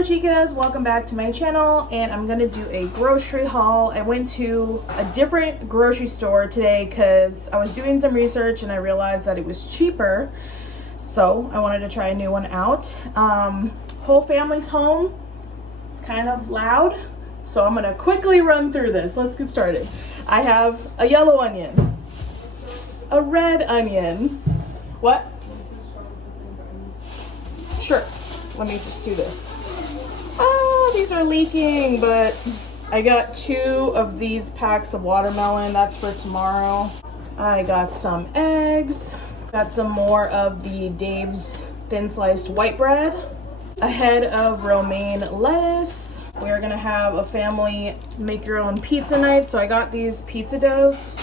BROCHIKAS, welcome back to my channel, and I'm gonna do a grocery haul. I went to a different grocery store today because I was doing some research and I realized that it was cheaper, so I wanted to try a new one out. Whole family's home. It's kind of loud, so I'm gonna quickly run through this. Let's get started. I have a yellow onion, a red onion. What? Sure. Let me just do this. Oh, these are leaking, but I got 2 of these packs of watermelon. That's for tomorrow. I got some eggs. Got some more of the Dave's thin sliced white bread. A head of romaine lettuce. We are gonna have a family make your own pizza night. So I got these pizza doughs,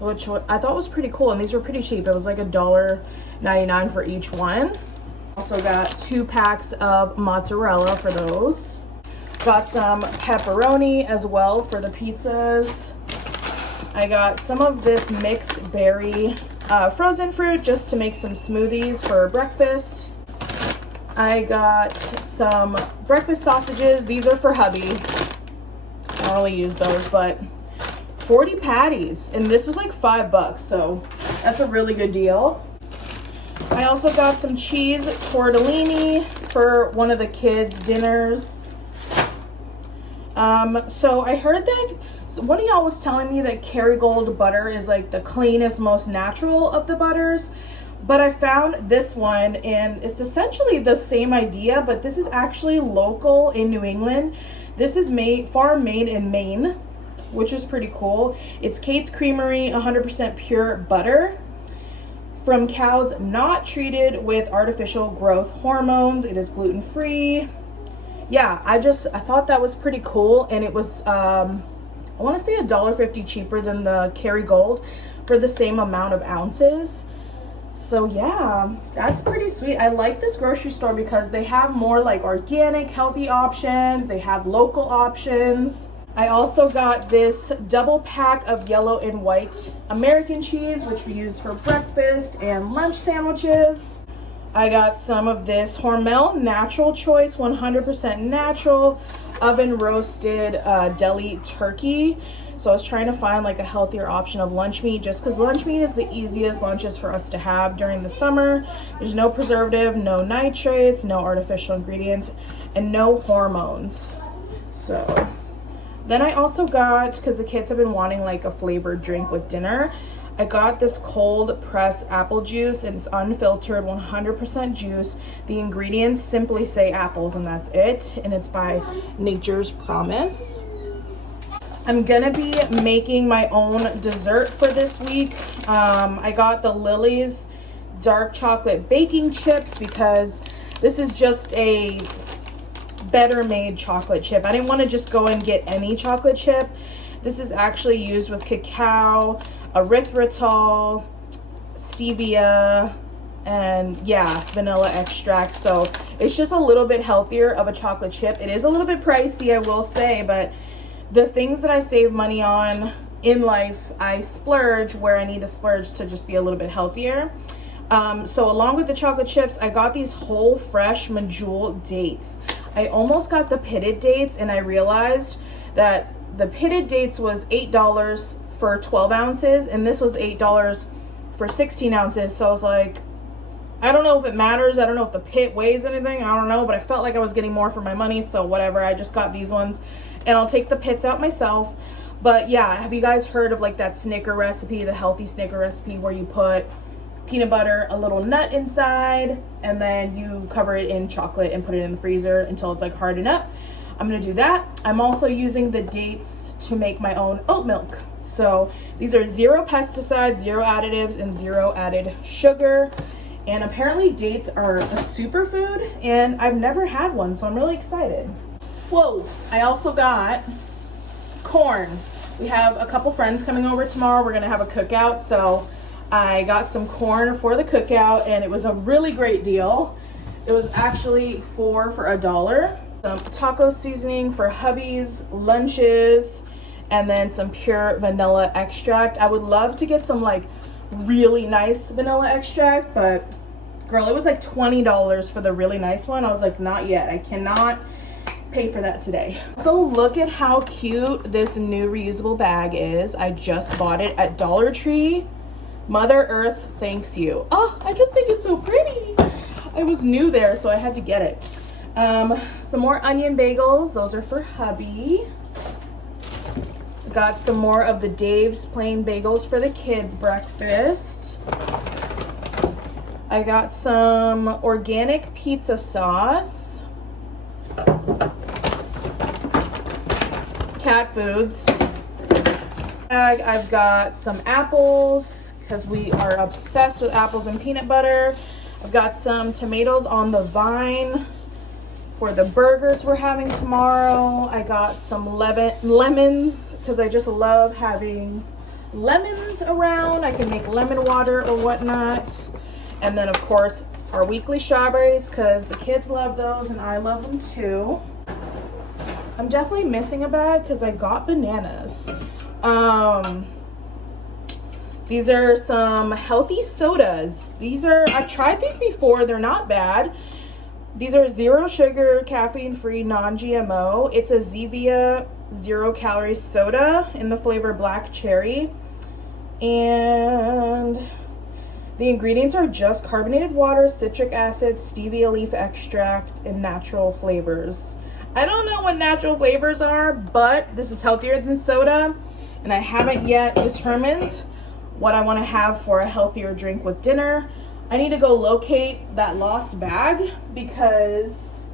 which I thought was pretty cool, and these were pretty cheap. It was like $1.99 for each one. Also got 2 packs of mozzarella for those. Got some pepperoni as well for the pizzas. I got some of this mixed berry frozen fruit just to make some smoothies for breakfast. I got some breakfast sausages. These are for hubby. I don't really use those, but 40 patties, and this was like $5, so that's a really good deal. I also got some cheese tortellini for one of the kids' dinners. So I heard that one of y'all was telling me that Kerrygold butter is like the cleanest, most natural of the butters, but I found this one and it's essentially the same idea, but this is actually local in New England. This is farm made in Maine, which is pretty cool. It's Kate's Creamery 100% pure butter from cows not treated with artificial growth hormones. It is gluten-free. Yeah, I thought that was pretty cool, and it was I want to say $1.50 cheaper than the Kerrygold for the same amount of ounces. So yeah, that's pretty sweet. I like this grocery store because they have more like organic, healthy options. They have local options. I also got this double pack of yellow and white American cheese, which we use for breakfast and lunch sandwiches. I got some of this Hormel Natural Choice 100% natural oven roasted deli turkey. So I was trying to find like a healthier option of lunch meat, just because lunch meat is the easiest lunches for us to have during the summer. There's no preservative, no nitrates, no artificial ingredients, and no hormones. So then I also got, because the kids have been wanting like a flavored drink with dinner, I got this cold pressed apple juice, and it's unfiltered 100% juice. The ingredients simply say apples and that's it, and it's by Nature's Promise. I'm gonna be making my own dessert for this week. I got the Lilies dark chocolate baking chips because this is just a better made chocolate chip. I didn't want to just go and get any chocolate chip. This is actually used with cacao, erythritol, stevia, and yeah, vanilla extract. So it's just a little bit healthier of a chocolate chip. It is a little bit pricey, I will say, but the things that I save money on in life, I splurge where I need to splurge to just be a little bit healthier. So along with the chocolate chips, I got these whole fresh medjool dates. I almost got the pitted dates, and I realized that the pitted dates was $8 for 12 ounces, and this was $8 for 16 ounces. So I was like, I don't know if it matters. I don't know if the pit weighs anything. I don't know, but I felt like I was getting more for my money, so whatever. I just got these ones, and I'll take the pits out myself. But yeah, have you guys heard of like that Snicker recipe, the healthy Snicker recipe, where you put peanut butter, a little nut inside, and then you cover it in chocolate and put it in the freezer until it's like hardened up? I'm gonna do that. I'm also using the dates to make my own oat milk. So these are 0 pesticides, 0 additives, and 0 added sugar. And apparently dates are a superfood, and I've never had one, so I'm really excited. Whoa, I also got corn. We have a couple friends coming over tomorrow. We're gonna have a cookout, so I got some corn for the cookout, and it was a really great deal. It was actually 4 for $1. Some taco seasoning for hubby's lunches, and then some pure vanilla extract. I would love to get some like really nice vanilla extract, but girl, it was like $20 for the really nice one. I was like, not yet. I cannot pay for that today. So look at how cute this new reusable bag is. I just bought it at Dollar Tree. Mother Earth thanks you. Oh, I just think it's so pretty. I was new there, so I had to get it. Some more onion bagels. Those are for hubby. Got some more of the Dave's plain bagels for the kids' breakfast. I got some organic pizza sauce. Cat foods. I've got some apples because we are obsessed with apples and peanut butter. I've got some tomatoes on the vine for the burgers we're having tomorrow. I got some lemons because I just love having lemons around. I can make lemon water or whatnot. And then of course our weekly strawberries because the kids love those and I love them too. I'm definitely missing a bag because I got bananas. These are some healthy sodas. I've tried these before, they're not bad. These are 0 sugar, caffeine free, non-GMO. It's a Zevia 0 calorie soda in the flavor black cherry. And the ingredients are just carbonated water, citric acid, stevia leaf extract, and natural flavors. I don't know what natural flavors are, but this is healthier than soda. And I haven't yet determined what I want to have for a healthier drink with dinner. I need to go locate that lost bag because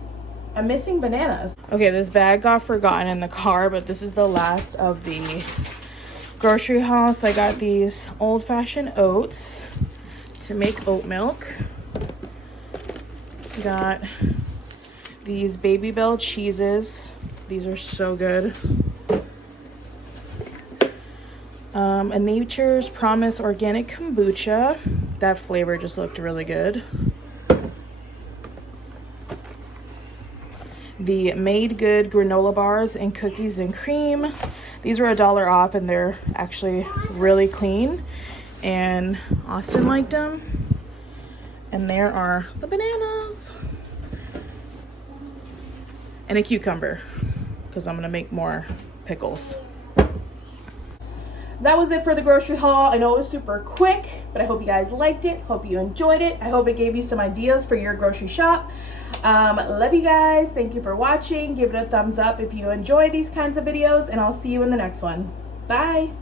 I'm missing bananas. Okay, this bag got forgotten in the car, but this is the last of the grocery haul. So I got these old-fashioned oats to make oat milk. Got these Baby Bell cheeses. These are so good. A Nature's Promise organic kombucha. That flavor just looked really good. The Made Good granola bars and cookies and cream. These were $1 off and they're actually really clean. And Austin liked them. And there are the bananas. And a cucumber because I'm gonna make more pickles. That was it for the grocery haul. I know it was super quick, but I hope you guys liked it. Hope you enjoyed it. I hope it gave you some ideas for your grocery shop. Love you guys. Thank you for watching. Give it a thumbs up if you enjoy these kinds of videos, and I'll see you in the next one. Bye.